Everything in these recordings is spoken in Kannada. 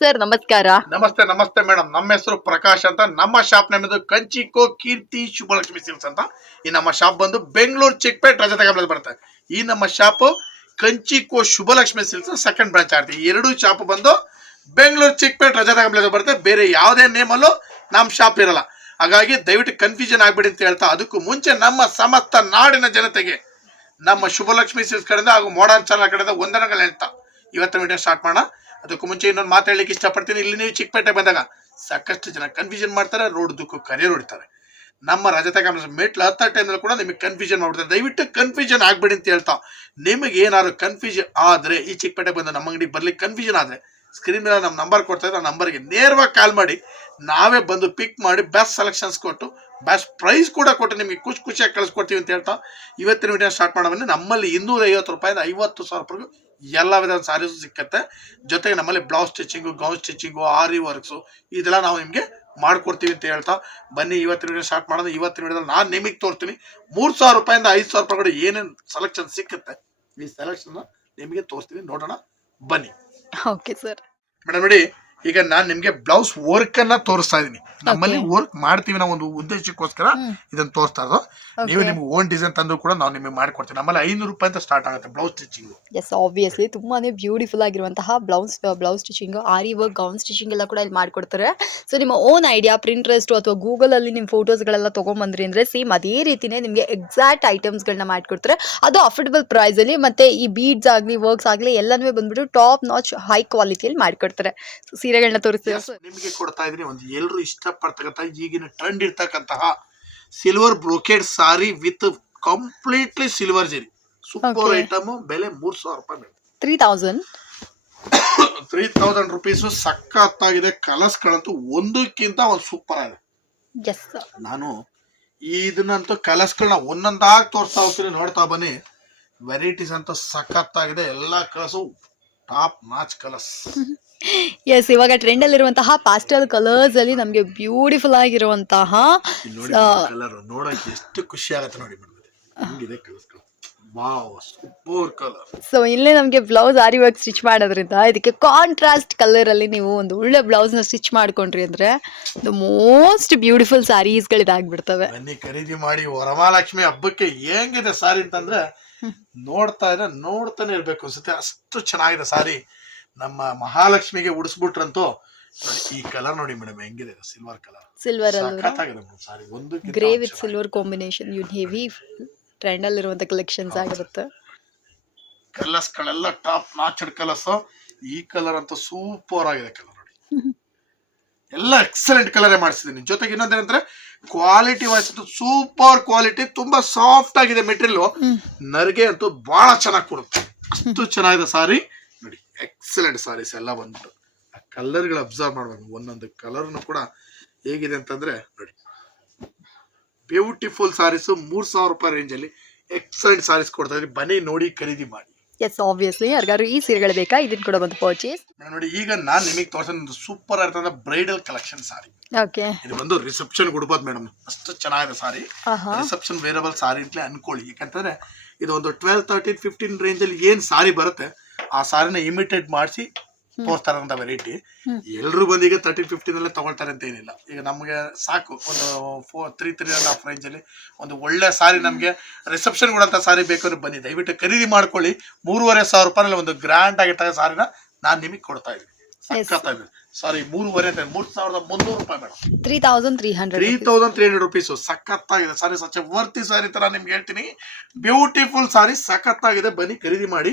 ಸರ್, ನಮಸ್ಕಾರ. ನಮಸ್ತೆ ನಮಸ್ತೆ ಮೇಡಮ್. ನಮ್ಮ ಹೆಸರು ಪ್ರಕಾಶ್ ಅಂತ. ನಮ್ಮ ಶಾಪ್ ನಮ್ಮದು ಕಂಚಿಕೋ ಕೀರ್ತಿ ಶುಭಲಕ್ಷ್ಮಿ ಸಿಲ್ಸ್ ಅಂತ. ಈ ನಮ್ಮ ಶಾಪ್ ಬಂದು ಬೆಂಗಳೂರು ಚಿಕ್ಪೇಟ್ ರಜತ ಕಂಪ್ಲೇಸ್ ಬರುತ್ತೆ. ಈ ನಮ್ಮ ಶಾಪ್ ಕಂಚಿಕೋ ಶುಭಲಕ್ಷ್ಮಿ ಸಿಲ್ಸ್ ಸೆಕೆಂಡ್ ಬ್ರಾಂಚ್ ಆಗುತ್ತೆ ಎರಡು ಶಾಪ್ ಬಂದು ಬೆಂಗಳೂರು ಚಿಕ್ಪೇಟ್ ರಜತ ಕಂಪ್ಲೇಸ್ ಬರುತ್ತೆ. ಬೇರೆ ಯಾವುದೇ ನೇಮಲ್ಲೂ ನಮ್ಮ ಶಾಪ್ ಇರಲ್ಲ. ಹಾಗಾಗಿ ದಯವಿಟ್ಟು ಕನ್ಫ್ಯೂಷನ್ ಆಗ್ಬೇಡಿ ಅಂತ ಹೇಳ್ತಾ ಅದಕ್ಕೂ ಮುಂಚೆ ನಮ್ಮ ಸಮಸ್ತ ನಾಡಿನ ಜನತೆಗೆ ನಮ್ಮ ಶುಭಲಕ್ಷ್ಮಿ ಸಿಲ್ಸ್ ಕಡೆಯಿಂದ ಹಾಗೂ ಮಾಡರ್ನ್ ಚಾನಲ್ ಕಡೆಯಿಂದ ವಂದನೆಗಳು ಹೇಳ್ತಾ. ಇವತ್ತಿನ ವಿಡಿಯೋ ಸ್ಟಾರ್ಟ್ ಮಾಡೋಣ. ಅದಕ್ಕೂ ಮುಂಚೆ ಇನ್ನೊಂದು ಮಾತಾಡ್ಲಿಕ್ಕೆ ಇಷ್ಟಪಡ್ತೀನಿ. ಇಲ್ಲಿ ನೀವು ಚಿಕ್ಕಪೇಟೆ ಬಂದಾಗ ಸಾಕಷ್ಟು ಜನ ಕನ್ಫ್ಯೂಷನ್ ಮಾಡ್ತಾರೆ ರೋಡ್ ದುಕ್ಕು ಕರೆ ಹೊಡಿತಾರೆ. ನಮ್ಮ ರಜತ ಕಾಮರ್ಸ್ ಮೆಟ್ಲು ಹತ್ತ ಟೈಮಲ್ಲಿ ಕೂಡ ನಿಮಗೆ ಕನ್ಫ್ಯೂಷನ್ ಮಾಡ್ಬಿಡ್ತಾರೆ ದಯವಿಟ್ಟು ಕನ್ಫ್ಯೂಷನ್ ಆಗ್ಬೇಡಿ ಅಂತ ಹೇಳ್ತಾ, ನಿಮಗೆ ಏನಾದ್ರು ಕನ್ಫ್ಯೂಷನ್ ಆದರೆ, ಈ ಚಿಕ್ಕಪೇಟೆ ಬಂದು ನಮ್ಮ ಅಂಗಡಿಗೆ ಬರ್ಲಿಕ್ಕೆ ಕನ್ಫ್ಯೂಷನ್ ಆದರೆ ಸ್ಕ್ರೀನ್ ಮೇಲೆ ನಮ್ಮ ನಂಬರ್ ಕೊಡ್ತಾ ಇದ್ದಾರೆ ಆ ನಂಬರ್ಗೆ ನೇರವಾಗಿ ಕಾಲ್ ಮಾಡಿ, ನಾವೇ ಬಂದು ಪಿಕ್ ಮಾಡಿ ಬೆಸ್ಟ್ ಸೆಲೆಕ್ಷನ್ಸ್ ಕೊಟ್ಟು ಬೆಸ್ಟ್ ಪ್ರೈಸ್ ಕೂಡ ಕೊಟ್ಟು ನಿಮಗೆ ಖುಷಿ ಖುಷಿಯಾಗಿ ಕಳಿಸ್ಕೊಡ್ತೀವಿ ಅಂತ ಹೇಳ್ತಾ ಇವತ್ತಿನ ವಿಡಿಯೋ ಸ್ಟಾರ್ಟ್ ಮಾಡೋಣ ನಮ್ಮಲ್ಲಿ ಇನ್ನೂರ ಐವತ್ತು ರೂಪಾಯಿಂದ ಐವತ್ತು ಸಾವಿರ ರೂಪಾಯಿಗೂ ಎಲ್ಲ ವಿಧದ ಸಾರೀಸು ಸಿಕ್ಕತ್ತೆ. ಜೊತೆಗೆ ನಮ್ಮಲ್ಲಿ blouse stitching gown stitching aari works ಇದೆಲ್ಲ ನಾವು ನಿಮಗೆ ಮಾಡ್ಕೊಡ್ತೀವಿ ಅಂತ ಹೇಳ್ತಾ ಬನ್ನಿ ಇವತ್ತಿನ ವಿಡಿಯೋ ಸ್ಟಾರ್ಟ್ ಮಾಡೋದು ಇವತ್ತಿನ ವಿಡಿಯೋದಲ್ಲಿ ನಾನು ನಿಮಗೆ ತೋರ್ತೀನಿ ಮೂರು ಸಾವಿರ ರೂಪಾಯಿಂದ ಐದು ಸಾವಿರ ರೂಪಾಯಿ ಕೂಡ ಏನೇನು ಸೆಲೆಕ್ಷನ್ ಸಿಕ್ಕತ್ತೆ ಈ ಸೆಲೆಕ್ಷನ್ನ ನಿಮಗೆ ತೋರಿಸ್ತೀನಿ. ನೋಡೋಣ ಬನ್ನಿ. ಓಕೆ ಸರ್ ಮೇಡಮ್ ನೋಡಿ ಈಗ ನಾನು ನಿಮಗೆ ಬ್ಲೌಸ್ ವರ್ಕ್ ಅನ್ನ ತೋರಿಸ್ತಾ ಇದೀನಿ. ನಮ್ಮಲ್ಲಿ ವರ್ಕ್ ಮಾಡ್ತೀವಿ ನಾವು ಒಂದು ಉದ್ದೇಶಕ್ಕೋಸ್ಕರ ಇದನ್ನ ತೋರಿಸ್ತಾ ಇರೋದು. ನೀವು ನಿಮ್ಗೆ ಓನ್ ಡಿಸೈನ್ ತಂದು ಕೂಡ ನಾವು ನಿಮಗೆ ಮಾಡ್ಕೊಡ್ತೀವಿ. ನಮ್ಮಲ್ಲಿ ಐನೂರು ರೂಪಾಯಿ ಅಂತ ಸ್ಟಾರ್ಟ್ ಆಗುತ್ತೆ ಬ್ಲೌಸ್ ಸ್ಟಿಚಿಂಗ್ ಎಸ್ ಆಬ್ವಿಯಸ್ಲಿ ತುಂಬಾನೇ ಬ್ಯೂಟಿಫುಲ್ ಆಗಿರುವಂತಹ blouse blouse stitching aari work gown stitching ಎಲ್ಲ ಕೂಡ ಇಲ್ಲಿ ಮಾಡ್ಕೊಡ್ತಾರೆ. ಸೊ ನಿಮ್ಮ ಓನ್ ಐಡಿಯಾ ಪ್ರಿಂಟ್ರೆಸ್ಟ್ ಅಥವಾ ಗೂಗಲ್ ಅಲ್ಲಿ ನಿಮ್ಮ ಫೋಟೋಸ್ಗಳೆಲ್ಲ ತಗೊಂಡ್ಬಂದ್ರಿ ಅಂದ್ರೆ ಸೇಮ್ ಅದೇ ರೀತಿನೇ ನಿಮಗೆ ಎಕ್ಸಾಕ್ಟ್ ಐಟಮ್ಸ್ಗಳನ್ನ ಮಾಡ್ಕೊಡ್ತಾರೆ. ಅದು ಅಫೋರ್ಡಬಲ್ ಪ್ರೈಸ್ ಅಲ್ಲಿ ಮತ್ತೆ ಈ ಬೀಡ್ಸ್ ಆಗಲಿ ವರ್ಕ್ಸ್ ಆಗಲಿ ಎಲ್ಲನೂ ಬಂದ್ಬಿಟ್ಟು ಟಾಪ್ ನಾಚ್ ಹೈ ಕ್ವಾಲಿಟಿಯಲ್ಲಿ ಮಾಡ್ಕೊಡ್ತಾರೆ. So, ಸೀರೆಗಳನ್ನ ತೋರಿಸ್ತೀವಿ ನಿಮಗೆ ಕೊಡ್ತಾ ಇದ್ದೀನಿ. ಒಂದು ಎಲ್ಲರೂ ಇಷ್ಟಪಡ್ತಕ್ಕಂಥ ಈಗಿನ ಟ್ರೆಂಡ್ ಇರ್ತಕ್ಕಂತಹ silver brocade sari with completely silver zari super. Item ಬೆಲೆ ಮೂರ್ ಸಾವಿರ ರೂಪಾಯಿ three thousand three thousand rupees ಸಖತ್ತಾಗಿದೆ. ಕಲರ್ಸ್ಗಳಂತೂ ಒಂದಕ್ಕಿಂತ ಒಂದು ಸೂಪರ್ ಆಗಿದೆ. ನಾನು ಇದನ್ನಂತೂ ಕಲರ್ಸ್ಗಳನ್ನ ಒಂದೊಂದಾಗಿ ತೋರಿಸ್ತಾ ಹೋಗ್ತೀನಿ. ನೋಡ್ತಾ ಬನ್ನಿ. ವೆರೈಟೀಸ್ ಅಂತ ಸಖತ್ತಾಗಿದೆ. ಎಲ್ಲ colours top notch colours. Yes ಇವಾಗ ಟ್ರೆಂಡ್ ಅಲ್ಲಿರುವಂತಹ ಪಾಸ್ಟಲ್ ಕಲರ್ಸ್ ಅಲ್ಲಿ ನಮಗೆ ಬ್ಯೂಟಿಫುಲ್ ಆಗಿರುವಂತಹ ಕಲರ್ ನೋಡಕ್ಕೆ ಎಷ್ಟು ಖುಷಿ ಆಗತ್ತೆ ನೋಡಿ ಹಿಂಗಿದೆ ಕಲರ್ಸ್ಗಳು ಸೊ ಇಲ್ಲೇ ನಮಗೆ ಬ್ಲೌಸ್ ಆರಿ ವರ್ಕ್ ಸ್ಟಿಚ್ ಮಾಡೋದ್ರಿಂದ ಇದಕ್ಕೆ ಕಾಂಟ್ರಾಸ್ಟ್ ಕಲರ್ ಅಲ್ಲಿ ನೀವು ಒಂದು ಒಳ್ಳೆ ಬ್ಲೌಸ್ನ ಸ್ಟಿಚ್ ಮಾಡ್ಕೊಂಡ್ರಿ ಅಂದ್ರೆ ದ ಮೋಸ್ಟ್ ಬ್ಯೂಟಿಫುಲ್ ಸಾರೀಸ್ ಇದಾಗ್ಬಿಡ್ತವೆ ಬನ್ನಿ ಖರೀದಿ ಮಾಡಿ ವರಮಹಾಲಕ್ಷ್ಮಿ ಹಬ್ಬಕ್ಕೆ ಹೆಂಗಿದೆ ಸಾರಿ ಅಂತಂದ್ರೆ ನೋಡ್ತಾ ಇದ್ರೆ ನೋಡ್ತಾನೆ ಇರ್ಬೇಕು. ಅನ್ಸುತ್ತೆ ಅಷ್ಟು ಚೆನ್ನಾಗಿದೆ ಸಾರಿ. ನಮ್ಮ ಮಹಾಲಕ್ಷ್ಮಿಗೆ ಉಡಿಸ್ಬಿಟ್ರಂತೂ ನೋಡಿ ಈ ಕಲರ್ ನೋಡಿ ಮೇಡಮ್ ಹೆಂಗಿದೆ ಸಿಲ್ವರ್ ಕಲರ್ ಸಿಲ್ವರ್ ಅಲ್ಲಿ. ಸಖತ್ತಾಗಿದೆ ಮೇಡಮ್ ಸಾರಿ. ಒಂದು ಗ್ರೇ ವಿತ್ ಸಿಲ್ವರ್ ಕಾಂಬಿನೇಷನ್ ಯು ಹೆವಿ ಟ್ರೆಂಡ್ ಅಲ್ಲಿರುವಂತ ಕಲೆಕ್ಷನ್ಸ್ ಆಗಿರುತ್ತೆ. ಕಲರ್ಸ್ ಗಳೆಲ್ಲ ಟಾಪ್ ನಾಚಡ್ ಕಲರ್ಸ್ ಈ ಕಲರ್ ಅಂತೂ ಸೂಪರ್ ಆಗಿದೆ ಕಲರ್ ನೋಡಿ. ಎಲ್ಲ ಎಕ್ಸಲೆಂಟ್ ಕಲರೇ ಮಾಡಿಸಿದ್ದೀನಿ ಜೊತೆಗೆ ಇನ್ನೊಂದೇನಂದ್ರೆ ಕ್ವಾಲಿಟಿ ವೈಸ್ ಅಂತೂ ಸೂಪರ್ ಕ್ವಾಲಿಟಿ ತುಂಬಾ ಸಾಫ್ಟ್ ಆಗಿದೆ ಮೆಟೀರಿಯಲ್ ನರಿಗೆ ಅಂತೂ ಬಹಳ ಚೆನ್ನಾಗಿ ಕೊಡುತ್ತೆ. ಅಷ್ಟು ಚೆನ್ನಾಗಿದೆ ಸಾರಿ. ನೋಡಿ ಎಕ್ಸಲೆಂಟ್ ಸಾರೀಸ್ ಎಲ್ಲ ಬಂದ್ಬಿಟ್ಟು. ಆ ಕಲರ್ಗಳು ಅಬ್ಸರ್ವ್ ಮಾಡ್ಬೇಕು. ಒಂದೊಂದು ಕಲರ್ನು ಕೂಡ ಹೇಗಿದೆ ಅಂತಂದ್ರೆ ನೋಡಿ. ಬ್ಯೂಟಿಫುಲ್ ಸಾರೀಸ್ ಮೂರ್ ಸಾವಿರ ರೂಪಾಯಿ ರೇಂಜ್ ಅಲ್ಲಿ ಎಕ್ಸಲೆಂಟ್ ಸಾರೀಸ್ ಕೊಡ್ತಾ ಇದ್ರಿ ಬನ್ನಿ ನೋಡಿ ಖರೀದಿ ಮಾಡಿ. ಎಸ್ ಆಬ್ವಿಯಸ್ಲಿ ಯಾರಿಗಾದ್ರು ಈ ಸೀರೆಗಳು ಬೇಕಾ? ಇದನ್ನ ಕೂಡ ಬಂದು ಪರ್ಚೇಸ್ ನೋಡಿ ಈಗ ನಾನು ನಿಮಗೆ ತೋರಿಸೋ ಒಂದು ಸೂಪರ್ ಅಂದ್ರೆ ಬ್ರೈಡಲ್ ಕಲೆಕ್ಷನ್ ಸಾರಿ ಓಕೆ ಇದು ಬಂದು ರಿಸೆಪ್ಷನ್ ಉಡ್ಬೋದು ಮೇಡಮ್ ಅಷ್ಟು ಚೆನ್ನಾಗಿದೆ ಸಾರಿ ರಿಸೆಪ್ಷನ್ ವೇರಬಲ್ ಸಾರಿ ಅಂತಲೇ ಅನ್ಕೊಳ್ಳಿ. ಯಾಕಂತಂದ್ರೆ ಇದು ಒಂದು ಟ್ವೆಲ್ ತರ್ಟೀನ್ ಫಿಫ್ಟೀನ್ ರೇಂಜ್ ಅಲ್ಲಿ ಏನ್ ಸಾರಿ ಬರುತ್ತೆ ಆ ಸಾರಿನ ಇಮಿಟೇಟ್ ಮಾಡಿಸಿ ತೋರಿಸ್ತಾರೆ ಅಂತ ವೆರೈಟಿ. ಎಲ್ಲರೂ ಬಂದು ಈಗ ತರ್ಟಿ ಫಿಫ್ಟೀನ್ ಅಲ್ಲೇ ತಗೊಳ್ತಾರೆ ಅಂತ ಏನಿಲ್ಲ. ಈಗ ನಮಗೆ ಸಾಕು ಒಂದು four three three and half range ಅಲ್ಲಿ ಒಂದು ಒಳ್ಳೆ ಸಾರಿ ನಮಗೆ ರಿಸೆಪ್ಷನ್ ಕೊಡಂತ ಸಾರಿ ಬೇಕಾದ್ರೆ ಬನ್ನಿ. ದಯವಿಟ್ಟು ಖರೀದಿ ಮಾಡ್ಕೊಳ್ಳಿ. ಮೂರುವರೆ ಸಾವಿರ ರೂಪಾಯಿ ಒಂದು ಗ್ರ್ಯಾಂಡ್ ಆಗಿರ್ತಕ್ಕ ಸಾರಿನ ನಾನು ನಿಮಗೆ ಕೊಡ್ತಾ ಇದ್ದೀನಿ. ಸಾರಿ ಮೂರುವರೆ ಅಂತ ಮೂರ್ ಸಾವಿರದ ಮುನ್ನೂರು ರೂಪಾಯಿ madam three thousand three three hundred thousand three hundred rupees ಸಖತ್ತಾಗಿದೆ. ಸಾರಿ ಸಚ್ಚ ವರ್ತಿ ಸಾರಿ ತರ ನಿಮ್ಗೆ ಹೇಳ್ತೀನಿ. ಬ್ಯೂಟಿಫುಲ್ ಸಾರಿ ಸಖತ್ತಾಗಿದೆ. ಬನ್ನಿ ಖರೀದಿ ಮಾಡಿ.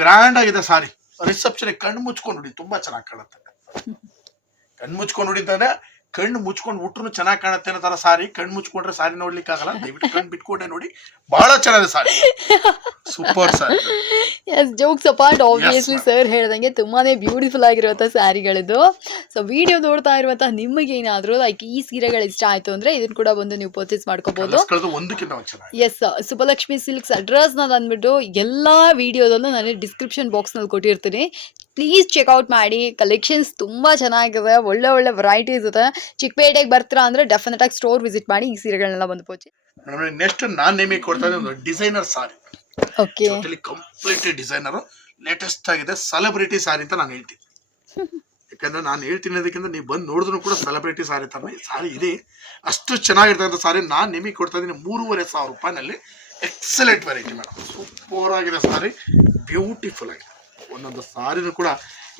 ಗ್ರ್ಯಾಂಡ್ ಆಗಿದೆ ಸಾರಿ. ರಿಸೆಪ್ಷನ್ ಕಣ್ಣು ಮುಚ್ಕೊಂಡು ನೋಡಿ ತುಂಬಾ ಚೆನ್ನಾಗಿ ಕಾಣುತ್ತೆ. ಕಣ್ಣು ಮುಚ್ಕೊಂಡು ನೋಡಿದ್ರೆ ಕಣ್ಣು ಮುಚ್ಕೊಂಡು ಉಟ್ರು ಚೆನ್ನಾಗಿ ಕಾಣುತ್ತೆ ಅನ್ನೋ ತರ ಸಾರಿ ಕಣ್ಣು ಮುಚ್ಕೊಂಡ್ರೆ ಸಾರಿ ನೋಡ್ಲಿಕ್ಕೆ ಆಗಲ್ಲ. ದಯವಿಟ್ಟು ಕಣ್ಣು ಬಿಟ್ಕೊಂಡೆ ನೋಡಿ. ಬಹಳ ಚೆನ್ನಾಗಿದೆ sari. Super sari. Yes jokes apart obviously sir ಹೇಳ್ದಂಗೆ ತುಂಬಾನೇ ಬ್ಯೂಟಿಫುಲ್ ಆಗಿರುವಂಥ ಸ್ಯಾರಿಗಳಿದು. ಸೊ ವಿಡಿಯೋ ನೋಡ್ತಾ ಇರುವಂತಹ ಏನಾದ್ರೂ ಲೈಕ್ ಈ ಸೀರೆಗಳು ಇಷ್ಟ ಆಯ್ತು ಅಂದ್ರೆ ಇದನ್ನ ಕೂಡ ಬಂದು ನೀವು ಪರ್ಚೇಸ್ ಮಾಡ್ಕೋಬಹುದು ಎಸ್ ಸುಬಲಕ್ಷ್ಮಿ ಸಿಲ್ಕ್ಸ್ ಅಡ್ರೆಸ್ನ ತಂದ್ಬಿಟ್ಟು ಎಲ್ಲ ವಿಡಿಯೋದಲ್ಲೂ ನಾನು ಡಿಸ್ಕ್ರಿಪ್ಷನ್ ಬಾಕ್ಸ್ನಲ್ಲಿ ಕೊಟ್ಟಿರ್ತೀನಿ. ಪ್ಲೀಸ್ ಚೆಕ್ಔಟ್ ಮಾಡಿ. ಕಲೆಕ್ಷನ್ಸ್ ತುಂಬ ಚೆನ್ನಾಗಿದೆ. ಒಳ್ಳೆ ಒಳ್ಳೆ ವೆರೈಟೀಸ್ ಇದೆ. ಚಿಕ್ಕಪೇಟೆಗೆ ಬರ್ತೀರಾ ಅಂದರೆ ಡೆಫಿನೆಟ್ ಆಗಿ ಸ್ಟೋರ್ ವಿಸಿಟ್ ಮಾಡಿ ಈ ಸೀರೆಗಳನ್ನೆಲ್ಲ ಬಂದು ಪೋಚಿ ನೆಕ್ಸ್ಟ್ ನಾನು ನಿಮಗೆ ಕೊಡ್ತಾ ಇದ್ದೀನಿ ಒಂದು designer sari okay complete designer latest ಆಗಿದೆ. ಸೆಲೆಬ್ರಿಟಿ ಸಾರಿ ಅಂತ ನಾನು ಹೇಳ್ತೀನಿ. ಯಾಕಂದ್ರೆ ನಾನು ಹೇಳ್ತೀನಿ ಅದಕ್ಕಿಂತ ನೀವು ಬಂದು ನೋಡಿದ್ರು ಕೂಡ ಸೆಲೆಬ್ರಿಟಿ ಸಾರಿ ತರ ಸಾರಿ ಇದೆ. ಅಷ್ಟು ಚೆನ್ನಾಗಿರ್ತಕ್ಕಂಥ ಸಾರಿ ನಾನು ನಿಮಗೆ ಕೊಡ್ತಾ ಇದ್ದೀನಿ. ಮೂರುವರೆ ಸಾವಿರ ರೂಪಾಯಿನಲ್ಲಿ ಎಕ್ಸಲೆಂಟ್ ವೆರೈಟಿ ಮೇಡಮ್. ಸೂಪರ್ ಆಗಿದೆ ಸಾರಿ ಬ್ಯೂಟಿಫುಲ್ ಆಗಿದೆ. ಒಂದೊಂದು ಸಾರಿನೂ ಕೂಡ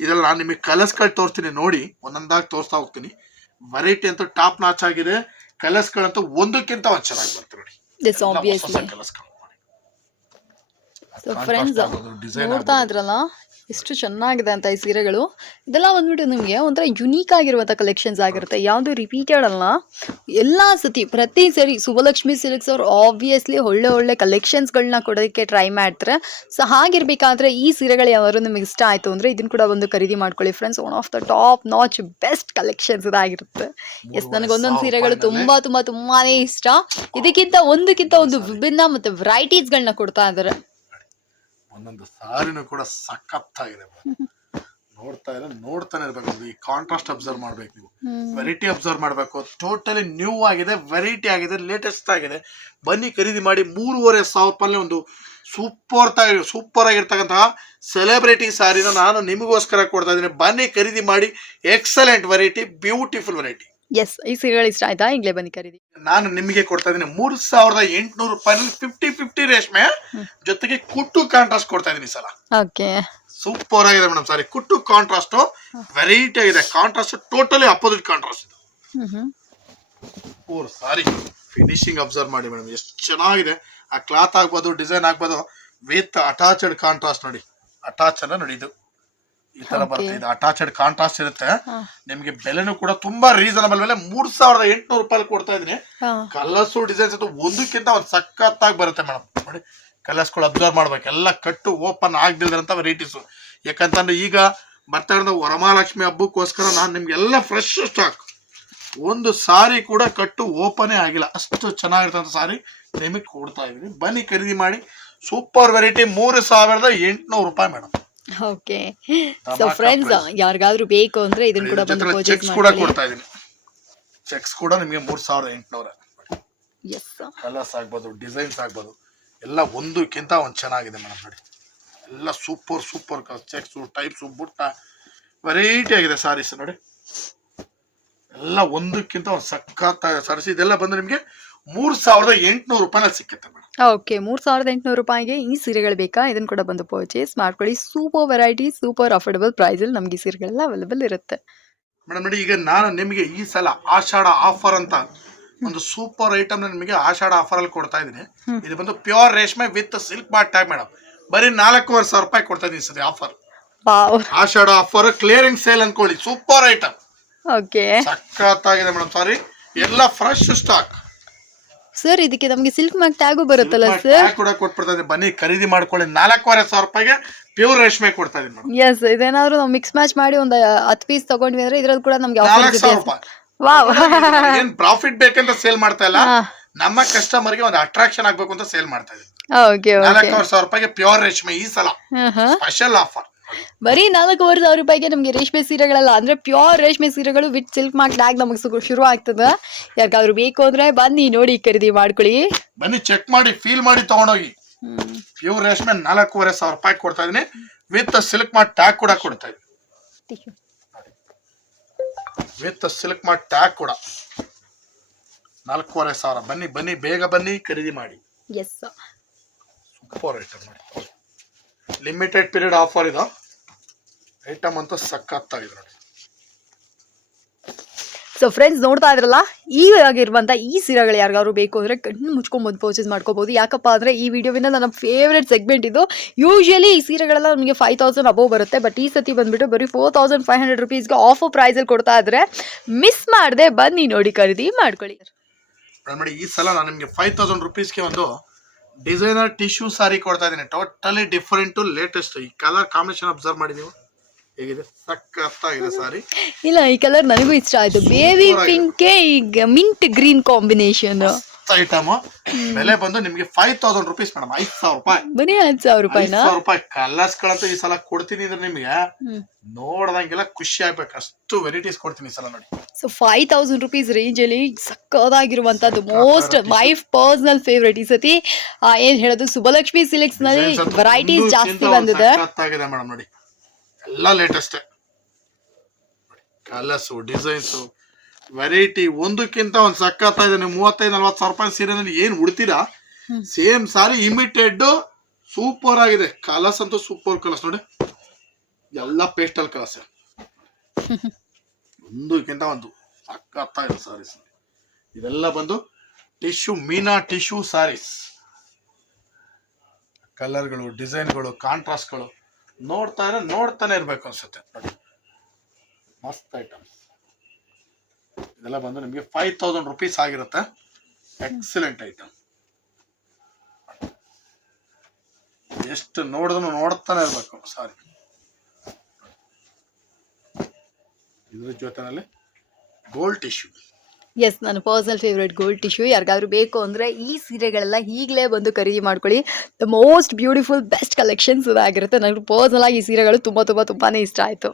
ಇದೆಲ್ಲ ನಾನು ನಿಮಗೆ ಕಲರ್ಸ್ಗಳು ತೋರಿಸ್ತೀನಿ ನೋಡಿ ಒಂದೊಂದಾಗಿ ತೋರಿಸ್ತಾ ಹೋಗ್ತೀನಿ. ವೆರೈಟಿ ಅಂತೂ ಟಾಪ್ ನಾಚ್ ಆಗಿದೆ. ಕಲರ್ಸ್ಗಳಂತೂ ಒಂದಕ್ಕಿಂತ ಒಂದು ಚೆನ್ನಾಗಿ ಬರ್ತದೆ ನೋಡಿ. ಕಲರ್ಸ್ಗಳು ನೋಡ್ತಾ ಇದ್ರಲ್ಲ? ಎಷ್ಟು ಚೆನ್ನಾಗಿದೆ ಅಂತ ಈ ಸೀರೆಗಳು. ಇದೆಲ್ಲ ಬಂದ್ಬಿಟ್ಟು ನಿಮಗೆ ಒಂಥರ ಯುನೀಕ್ ಆಗಿರುವಂಥ ಕಲೆಕ್ಷನ್ಸ್ ಆಗಿರುತ್ತೆ. ಯಾವುದು ರಿಪೀಟೆಡ್ ಅಲ್ಲ ಎಲ್ಲ ಸತಿ ಪ್ರತಿ ಸರಿ ಸುಬಲಕ್ಷ್ಮಿ ಸಿಲ್ಕ್ಸ್ ಅವರು ಆಬ್ವಿಯಸ್ಲಿ ಒಳ್ಳೆ ಒಳ್ಳೆ ಕಲೆಕ್ಷನ್ಸ್ಗಳನ್ನ ಕೊಡೋದಕ್ಕೆ ಟ್ರೈ ಮಾಡ್ತಾರೆ. ಸೊ ಹಾಗಿರ್ಬೇಕಾದ್ರೆ ಈ ಸೀರೆಗಳು ಯಾವಾದ್ರು ನಿಮಗೆ ಇಷ್ಟ ಆಯಿತು ಅಂದರೆ ಇದನ್ನು ಕೂಡ ಒಂದು ಖರೀದಿ ಮಾಡ್ಕೊಳ್ಳಿ friends one of the top notch best collections ಇದಾಗಿರುತ್ತೆ. ಎಸ್ ನನಗೆ ಒಂದೊಂದು ಸೀರೆಗಳು ತುಂಬ ತುಂಬ ತುಂಬಾ ಇಷ್ಟ. ಇದಕ್ಕಿಂತ ಒಂದಕ್ಕಿಂತ ಒಂದು ವಿಭಿನ್ನ ಮತ್ತು ವೆರೈಟೀಸ್ಗಳನ್ನ ಕೊಡ್ತಾ ಇದ್ದಾರೆ. ಒಂದೊಂದು ಸಾರಿನೂ ಕೂಡ ಸಖತ್ತಾಗಿದೆ ನೋಡ್ತಾ ಇದ್ರೆ ನೋಡ್ತಾನೆ ಇರ್ಬೇಕು ಈ ಕಾಂಟ್ರಾಸ್ಟ್ ಅಬ್ಸರ್ವ್ ಮಾಡ್ಬೇಕು ನೀವು. ವೆರೈಟಿ ಅಬ್ಸರ್ವ್ ಮಾಡಬೇಕು. ಟೋಟಲಿ ನ್ಯೂ ಆಗಿದೆ ವೆರೈಟಿ ಆಗಿದೆ ಲೇಟೆಸ್ಟ್ ಆಗಿದೆ. ಬನ್ನಿ ಖರೀದಿ ಮಾಡಿ ಮೂರುವರೆ ಸಾವಿರ ರೂಪಾಯಿ ಒಂದು ಸೂಪರ್ ಸೂಪರ್ ಆಗಿರ್ತಕ್ಕಂತಹ ಸೆಲೆಬ್ರಿಟಿ ಸಾರಿನ ನಾನು ನಿಮಗೋಸ್ಕರ ಕೊಡ್ತಾ ಇದ್ದೀನಿ. ಬನ್ನಿ ಖರೀದಿ ಮಾಡಿ excellent variety beautiful variety yes ಈ ಸೀರೆಗಳು ಇಷ್ಟ ಆಯ್ತಾ? ಈಗಲೇ ಬನ್ನಿ ಖರೀದಿ. ನಾನು ನಿಮಗೆ ಕೊಡ್ತಾ ಇದ್ದೀನಿ. ಮೂರು ಸಾವಿರದ ಎಂಟುನೂರು ರೂಪಾಯಿನಲ್ಲಿ ಫಿಫ್ಟಿ ಫಿಫ್ಟಿ ರೇಷ್ಮೆ ಜೊತೆಗೆ ಕುಟ್ಟು ಕಾಂಟ್ರಾಸ್ಟ್ ಕೊಡ್ತಾ ಇದ್ದೀನಿ ಸಲ. ಓಕೆ. ಸೂಪರ್ ಆಗಿದೆ ಮೇಡಮ್ ಸಾರಿ ಕುಟ್ಟು ಕಾಂಟ್ರಾಸ್ಟ್ ವೆರೈಟಿ ಆಗಿದೆ. ಕಾಂಟ್ರಾಸ್ಟ್ ಟೋಟಲಿ ಅಪೋಸಿಟ್ ಕಾಂಟ್ರಾಸ್ಟ್ ಇದು. ಓರ್ ಸಾರಿ ಫಿನಿಶಿಂಗ್ ಅಬ್ಸರ್ವ್ ಮಾಡಿ ಮೇಡಮ್ ಎಷ್ಟು ಚೆನ್ನಾಗಿದೆ. ಆ ಕ್ಲಾತ್ ಆಗ್ಬೋದು ಡಿಸೈನ್ ಆಗ್ಬೋದು. ವಿತ್ ಅಟ್ಯಾಚ್ಡ್ ಕಾಂಟ್ರಾಸ್ಟ್ ನೋಡಿ. ಅಟ್ಯಾಚ್ ಅನ್ನ ನೋಡಿ ಇದು. ಈ ತರ. ಬರುತ್ತೆ. ಇದು ಅಟ್ಯಾಚ್ಡ್ ಕಾಂಟ್ರಾಸ್ಟ್ ಇರುತ್ತೆ. ನಿಮ್ಗೆ ಬೆಲೆನೂ ಕೂಡ ತುಂಬಾ ರೀಸನಬಲ್ ಬೆಲೆ. ಮೂರ್ ಸಾವಿರದ ಎಂಟುನೂರು ರೂಪಾಯಿ ಕೊಡ್ತಾ ಇದೀನಿ ಕಲರ್ಸು ಡಿಸೈನ್ಸ್ ಅದು ಒಂದಕ್ಕಿಂತ ಒಂದು ಸಖತ್ತಾಗಿ ಬರುತ್ತೆ ಮೇಡಮ್ ನೋಡಿ ಕಲರ್ಸ್ಗಳು ಅಬ್ಸರ್ವ್ ಮಾಡ್ಬೇಕು. ಎಲ್ಲ ಕಟ್ಟು ಓಪನ್ ಆಗ್ದಿಲ್ದಂತ ವೆರೈಟೀಸು ಯಾಕಂತಂದ್ರೆ ಈಗ ಬರ್ತಾ ಇರೋ ವರಮಹಾಲಕ್ಷ್ಮಿ ಹಬ್ಬಕ್ಕೋಸ್ಕರ ನಾನು ನಿಮ್ಗೆಲ್ಲ ಫ್ರೆಶ್ ಸ್ಟಾಕ್ ಒಂದು ಸಾರಿ ಕೂಡ ಕಟ್ಟು ಓಪನೇ ಆಗಿಲ್ಲ. ಅಷ್ಟು ಚೆನ್ನಾಗಿರ್ತಂಥ ಸಾರಿ ನಿಮಗೆ ಕೊಡ್ತಾ ಇದೀನಿ ಬನ್ನಿ ಖರೀದಿ ಮಾಡಿ. ಸೂಪರ್ ವೆರೈಟಿ ಮೂರು ಸಾವಿರದ ಎಂಟುನೂರು ರೂಪಾಯಿ ಮೇಡಮ್ ಓಕೆ. So friends. ಯಾರಿಗಾದ್ರೂ ಬೇಕು ಅಂದ್ರೆ ಇದನ್ನ ಕೂಡ ಬಂದು ಪರ್ಚೇಸ್ ಚೆಕ್ಸ್ ಕೂಡ ಕೊಡ್ತಾ ಇದೀನಿ. ಚೆಕ್ಸ್ ಕೂಡ ನಿಮಗೆ ಮೂರ್ ಸಾವಿರದ ಎಂಟುನೂರ. ಎಸ್ ಕಲರ್ಸ್ ಆಗ್ಬೋದು ಡಿಸೈನ್ಸ್ ಆಗ್ಬೋದು. ಎಲ್ಲ ಒಂದಕ್ಕಿಂತ ಒಂದು ಚೆನ್ನಾಗಿದೆ ಮೇಡಮ್ ನೋಡಿ. ಎಲ್ಲ ಸೂಪರ್ ಸೂಪರ್ ಚೆಕ್ಸು ಟೈಪ್ಸು ಬುಟ್ಟ. ವೆರೈಟಿ ಆಗಿದೆ ಸಾರೀಸ್ ನೋಡಿ. ಎಲ್ಲ ಒಂದಕ್ಕಿಂತ ಒಂದು ಸಖತ್ತಾಗಿ ಸಾರೀಸ್ ಇದೆಲ್ಲ ಬಂದು ನಿಮಗೆ ಮೂರು ಸಾವಿರದ ಎಂಟುನೂರು ರೂಪಾಯಿನಲ್ಲಿ ಸಿಕ್ಕುತ್ತೆ ಓಕೆ ಮೂರ್ ಸಾವಿರದ ಎಂಟುನೂರು ರೂಪಾಯಿಗೆ ಈ ಸೀರೆಗಳು ಬೇಕಾ? ಇದನ್ನು ಕೂಡ ಬಂದು ಪರ್ಚೇಸ್ ಮಾಡ್ಕೊಳ್ಳಿ. ಸೂಪರ್ ವೆರೈಟಿ ಸೂಪರ್ ಅಫೋರ್ಡಬಲ್ ಪ್ರೈಸಲ್ಲಿ ನಮ್ಗೆ ಈ ಸೀರೆಗಳೆಲ್ಲ ಅವೈಲೇಬಲ್ ಇರುತ್ತೆ. ಮೇಡಮ್ ನೋಡಿ ಈಗ ನಾನು ನಿಮಗೆ ಈ ಸಲ ಆಷಾಢ ಆಫರ್ ಅಂತ ಒಂದು ಸೂಪರ್ ಐಟಮ್ ನಿಮಗೆ ಆಷಾಢ ಆಫರ್ ಅಲ್ಲಿ ಕೊಡ್ತಾ ಇದ್ದೀನಿ. ಇದು ಬಂದು ಪ್ಯೂರ್ ರೇಷ್ಮೆ ವಿತ್ ಸಿಲ್ಕ್ ಬಾಟ್ ಟ್ಯಾಗ್ ಮೇಡಮ್ ಬರೀ ನಾಲ್ಕೂವರೆ ಸಾವಿರ ರೂಪಾಯಿ ಕೊಡ್ತಾ ಇದ್ದೀನಿ ಸರಿ offer Ashadha offer clearing sale ಅನ್ಕೊಳ್ಳಿ. Super item okay. ಸಖತ್ತಾಗಿದೆ ಮೇಡಮ್ ಸಾರಿ ಎಲ್ಲ ಫ್ರೆಶ್ ಸ್ಟಾಕ್ ಸರ್ ಇದಕ್ಕೆ ನಮಗೆ ಸಿಲ್ಕ್ ಮಾರ್ಕ್ ಟ್ಯಾಗು ಬರುತ್ತಲ್ಲ ಸರ್ ಕೂಡ ಕೊಟ್ಬಿಡ್ತಾ ಇದ್ದೀನಿ ಬನ್ನಿ ಖರೀದಿ ಮಾಡ್ಕೊಳ್ಳಿ. ನಾಲ್ಕೂವರೆ ಸಾವಿರ ರೂಪಾಯಿಗೆ ಪ್ಯೂರ್ ರೇಷ್ಮೆ ಕೊಡ್ತಾ ಇದೀನಿ ಮೇಡಮ್ ಎಸ್ ಇದೇನಾದ್ರೂ ನಾವು ಮಿಕ್ಸ್ ಮ್ಯಾಚ್ ಮಾಡಿ ಒಂದು ಹತ್ತು ಪೀಸ್ ತಗೊಂಡ್ವಿ ಅಂದ್ರೆ ಇದ್ರಲ್ಲಿ ಕೂಡ ನಮ್ಗೆ ಆಫರ್ ನಾಲ್ಕು ಸಾವಿರ ರೂಪಾಯಿ. ವಾವ್ ಏನ್ ಪ್ರಾಫಿಟ್ ಬೇಕಂತ ಸೇಲ್ ಮಾಡ್ತಾ ಇಲ್ಲ. ನಮ್ಮ ಕಸ್ಟಮರ್ಗೆ ಒಂದು ಅಟ್ರಾಕ್ಷನ್ ಆಗ್ಬೇಕು ಅಂತ ಸೇಲ್ ಮಾಡ್ತಾ ಇದೀನಿ ಓಕೆ ಓಕೆ ನಾಲ್ಕೂವರೆ ಸಾವಿರ ರೂಪಾಯಿಗೆ ಪ್ಯೂರ್ ರೇಷ್ಮೆ ಈ ಸಲ. ಸ್ಪೆಷಲ್ ಆಫರ್ ಬರೀ ನಾಲ್ಕೂವರೆ ಸಾವಿರ ರೂಪಾಯಿಗೆ ನಮಗೆ ರೇಷ್ಮೆ ಸೀರೆಗಳೆಲ್ಲ ಅಂದ್ರೆ ಪ್ಯೂರ್ ರೇಷ್ಮೆ ಸೀರೆಗಳು ವಿತ್ ಸಿಲ್ಕ್ ಮಾರ್ಕ್ ಟ್ಯಾಗ್ ನಮಗೆ ಶುರು- ಶುರು ಆಗ್ತದೆ. ಯಾರಿಗಾದ್ರೂ ಬೇಕು ಅಂದ್ರೆ ಬನ್ನಿ ನೋಡಿ ಖರೀದಿ ಮಾಡ್ಕೊಳ್ಳಿ. ಬನ್ನಿ ಚೆಕ್ ಮಾಡಿ ಫೀಲ್ ಮಾಡಿ ತಗೊಂಡೋಗಿ. ಪ್ಯೂರ್ ರೇಷ್ಮೆ ನಾಲ್ಕೂವರೆ ಸಾವಿರ ರೂಪಾಯಿ ಕೊಡ್ತಾ ಇದೀನಿ. ವಿತ್ ಸಿಲ್ಕ್ ಮಾರ್ಕ್ ಟ್ಯಾಗ್ ಕೂಡ ಕೊಡ್ತಾ ಇದೀನಿ. ವಿತ್ ಸಿಲ್ಕ್ ಮಾರ್ಕ್ ಟ್ಯಾಗ್ ಕೂಡ. ನಾಲ್ಕೂವರೆ ಸಾವಿರ. ಬನ್ನಿ ಬನ್ನಿ ಬೇಗ ಬನ್ನಿ ಖರೀದಿ ಮಾಡಿ. ಎಸ್ ಸೂಪರ್ ಐಟಮ್ ನೋಡಿ ಲಿಮಿಟೆಡ್ ಪೀರಿಯಡ್ ಆಫರ್ ಇದು. ಐಟಮ್ ಅಂತ ಸಖತ್ತಾಗಿದೆ ನೋಡಿ. ಸೊ ಫ್ರೆಂಡ್ಸ್ ನೋಡ್ತಾ ಇದ್ರಲ್ಲ ಈ ಆಗಿರುವಂಥ ಈ ಸೀರೆಗಳು ಯಾರಿಗಾದ್ರು ಬೇಕು ಅಂದರೆ ಕಣ್ಣು ಮುಚ್ಕೊಂಬೋದು ಪರ್ಚೇಸ್ ಮಾಡ್ಕೋಬೋದು. ಯಾಕಪ್ಪ ಅಂದರೆ ಈ ವಿಡಿಯೋವಿನ ನನ್ನ ಫೇವ್ರೆಟ್ ಸೆಗ್ಮೆಂಟ್ ಇದು. ಯೂಶಲಿ ಈ ಸೀರೆಗಳೆಲ್ಲ ನಮಗೆ ಫೈವ್ ತೌಸಂಡ್ ಅಬೋವ್ ಬರುತ್ತೆ ಬಟ್ ಈ ಸತಿ ಬಂದುಬಿಟ್ಟು ಬರೀ ಫೋರ್ ತೌಸಂಡ್ ಫೈವ್ ಹಂಡ್ರೆಡ್ ರುಪೀಸ್ಗೆ ಆಫರ್ ಪ್ರೈಸಲ್ಲಿ ಕೊಡ್ತಾ ಇದ್ರೆ ಮಿಸ್ ಮಾಡದೆ. ಬನ್ನಿ ನೋಡಿ ಖರೀದಿ ಮಾಡ್ಕೊಳ್ಳಿ. ನೋಡಿ ಈ ಸಲ ನಾನು ನಿಮಗೆ ಫೈವ್ ತೌಸಂಡ್ ರುಪೀಸ್ಗೆ ಒಂದು ಡಿಸೈನರ್ ಟಿಶ್ಯೂ ಸಾರಿ ಕೊಡ್ತಾ ಇದ್ದೀನಿ. ಟೋಟಲಿ ಡಿಫರೆಂಟ್ ಲೇಟೆಸ್ಟ್ ಈ ಕಲರ್ ಕಾಂಬಿನೇಷನ್ ಅಬ್ಸರ್ವ್ ಮಾಡಿ ನೀವು. ಹೇಗಿದೆ? ಸಖತ್ತಾಗಿದೆ ಸಾರಿ ಇಲ್ಲ ಈ ಕಲರ್ ನನಗೂ ಇಷ್ಟ ಆಯ್ತು. ಬೇಬಿ ಪಿಂಕ್ ಈಗ ಮಿಂಟ್ ಗ್ರೀನ್ ಕಾಂಬಿನೇಷನ್ ಐಟಮ್. ಬೆಲೆ ಬಂದು ನಿಮಗೆ ಫೈವ್ ತೌಸಂಡ್ ರುಪೀಸ್ ಮೇಡಮ್ ಐದು ಸಾವಿರ ರೂಪಾಯಿ. ಬರೀ ಐದ್ ಸಾವಿರ ಐದು ರೂಪಾಯಿನಾ ಸಾವಿರ ರೂಪಾಯಿ. ಕಲರ್ಸ್ ಗಳಂತೂ ಈ ಸಲ ಕೊಡ್ತೀನಿ ಅಂದ್ರೆ ನಿಮಗೆ. ನೋಡ್ದಂಗೆಲ್ಲ ಖುಷಿ ಆಗ್ಬೇಕು. ಅಷ್ಟು ವೆರೈಟೀಸ್ ಕೊಡ್ತೀನಿ ಈ ಸಲ ನೋಡಿ. ಸೊ ಫೈವ್ ತೌಸಂಡ್ ರುಪೀಸ್ ರೇಂಜಲ್ಲಿ ಸಕ್ಕದಾಗಿರುವಂಥದ್ದು ಮೋಸ್ಟ್ ಮೈ ಪರ್ಸನಲ್ ಫೇವ್ರೇಟ್ ಈ ಸತಿ. ಆ, ಏನ್ ಹೇಳೋದು? ಸುಬಲಕ್ಷ್ಮಿ ಸಿಲೆಕ್ಸ್ನಲ್ಲಿ Designs ವೆರೈಟೀಸ್ ಜಾಸ್ತಿ ಬಂದಿದೆ. ಆಗಿದೆ ಮೇಡಮ್ ನೋಡಿ. ಎಲ್ಲ ಲೇಟೆಸ್ಟ್ ಕಲರ್ಸು ಡಿಸೈನ್ಸು ವೆರೈಟಿ ಒಂದಕ್ಕಿಂತ ಒಂದು ಸಕ್ಕತ್ತ ಇದೆ ನೀವು ಮೂವತ್ತೈದು ನಲ್ವತ್ತು ಸಾವಿರ ರೂಪಾಯಿ ಸೀರೆನಲ್ಲಿ ಏನು ಉಡ್ತೀರಾ. ಸೇಮ್ ಸಾರಿ ಇಮಿಟೆಡ್ ಸೂಪರ್ ಆಗಿದೆ. ಕಲರ್ಸ್ ಅಂತೂ ಸೂಪರ್ ಕಲರ್ಸ್ ನೋಡಿ. ಎಲ್ಲ ಪೇಸ್ಟಲ್ ಕಲರ್ಸ್ ಒಂದಕ್ಕಿಂತ ಒಂದು ಸಕ್ಕತ್ತ ಇದೆ ಸಾರೀಸ್ ಇದೆಲ್ಲ ಬಂದು ಟಿಶ್ಯೂ ಮೀನಾ ಟಿಶ್ಯೂ ಸಾರೀಸ್ ಕಲರ್ಗಳು ಡಿಸೈನ್ಗಳು ಕಾಂಟ್ರಾಸ್ಟ್ಗಳು ನೋಡ್ತಾ ಇರೋ ನೋಡ್ತಾನೆ ಇರ್ಬೇಕು ಅನ್ಸುತ್ತೆ. ಮಸ್ತ್ ಐಟಮ್ಸ್ ಇದೆಲ್ಲ ಬಂದು ನಿಮಗೆ ಫೈವ್ ತೌಸಂಡ್ ರುಪೀಸ್ ಆಗಿರುತ್ತೆ. ಎಕ್ಸಲೆಂಟ್ ಐಟಮ್ ಎಷ್ಟು ನೋಡಿದ್ರು ನೋಡ್ತಾನೆ ಇರ್ಬೇಕು ಸಾರಿ ಇದ್ರ ಜೊತೆನಲ್ಲಿ ಗೋಲ್ಡ್ ಟಿಶ್ಯೂ ಎಸ್ ನನ್ನ ಪರ್ಸನಲ್ ಫೇವ್ರೇಟ್ ಗೋಲ್ಡ್ ಟಿಶ್ಯೂ ಯಾರಿಗಾದ್ರೂ ಬೇಕು ಅಂದರೆ ಈ ಸೀರೆಗಳೆಲ್ಲ ಈಗಲೇ ಬಂದು ಖರೀದಿ ಮಾಡ್ಕೊಳ್ಳಿ. The most beautiful best collections ಇದಾಗಿರುತ್ತೆ. ನನಗೆ ಪರ್ಸನಲ್ ಆಗಿ ಈ ಸೀರೆಗಳು ತುಂಬ ತುಂಬ ತುಂಬಾ ಇಷ್ಟ ಆಯಿತು.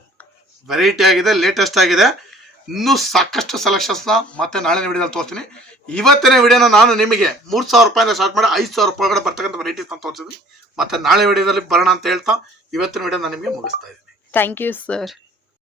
ವೆರೈಟಿ ಆಗಿದೆ ಲೇಟೆಸ್ಟ್ ಆಗಿದೆ. ಇನ್ನೂ ಸಾಕಷ್ಟು ಸೆಲೆಕ್ಷನ್ಸ್ನ ಮತ್ತೆ ನಾಳೆ ವಿಡಿಯೋದಲ್ಲಿ ತೋರಿಸ್ತೀನಿ. ಇವತ್ತಿನ ವಿಡಿಯೋನ ನಾನು ನಿಮಗೆ ಮೂರು ಸಾವಿರ ರೂಪಾಯಿಂದ ಸ್ಟಾರ್ಟ್ ಮಾಡಿ ಐದು ಸಾವಿರ ರೂಪಾಯಿ ಒಳಗಡೆ ಬರ್ತಕ್ಕಂಥ ವೆರೈಟೀಸ್ ಅಂತ ತೋರಿಸಿದ್ವಿ ಮತ್ತೆ ನಾಳೆ ವಿಡಿಯೋದಲ್ಲಿ ಬರೋಣ ಅಂತ ಹೇಳ್ತಾ ಇವತ್ತಿನ ವಿಡಿಯೋ ನಾನು ನಿಮಗೆ ಮುಗಿಸ್ತಾ ಇದ್ದೀನಿ. Thank you sir